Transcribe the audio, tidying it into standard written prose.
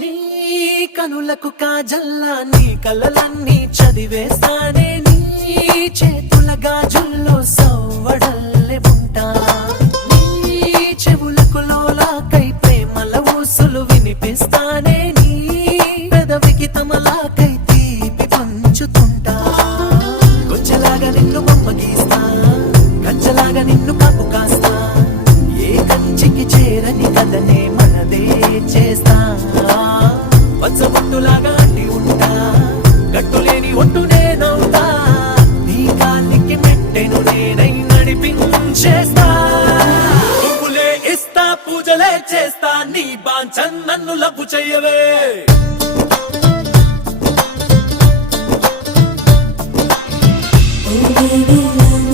నీ కనులకు కాజల్లా నీ కలలన్నీ చదివేస్తానే నీ చేతుల గాజుల్లో సవ్వడల్లే ఉంటా నీ చెవులకు లోలాకై ప్రేమల ఊసులు వినిపిస్తానే నీ పెదవికి తమలాకై తీపి పంచుతుంటా కొచ్చలాగా నిన్ను బొమ్మ గీస్తా కంచలాగా నిన్ను కాపు కాస్తా ఏ కంచికి చేరని కథనే మనదే చేస్తా పచ్చబొట్టులాగా అంటి ఉంటా గట్టులేని ఒట్టు నేనవుతా నీ కాలికి మెట్టెను నేనై నడిపించేస్తా పువ్వులే ఇస్తా పూజలే చేస్తా నీ బాంఛన్ నన్ను లబ్బు చెయ్యవే Oh baby love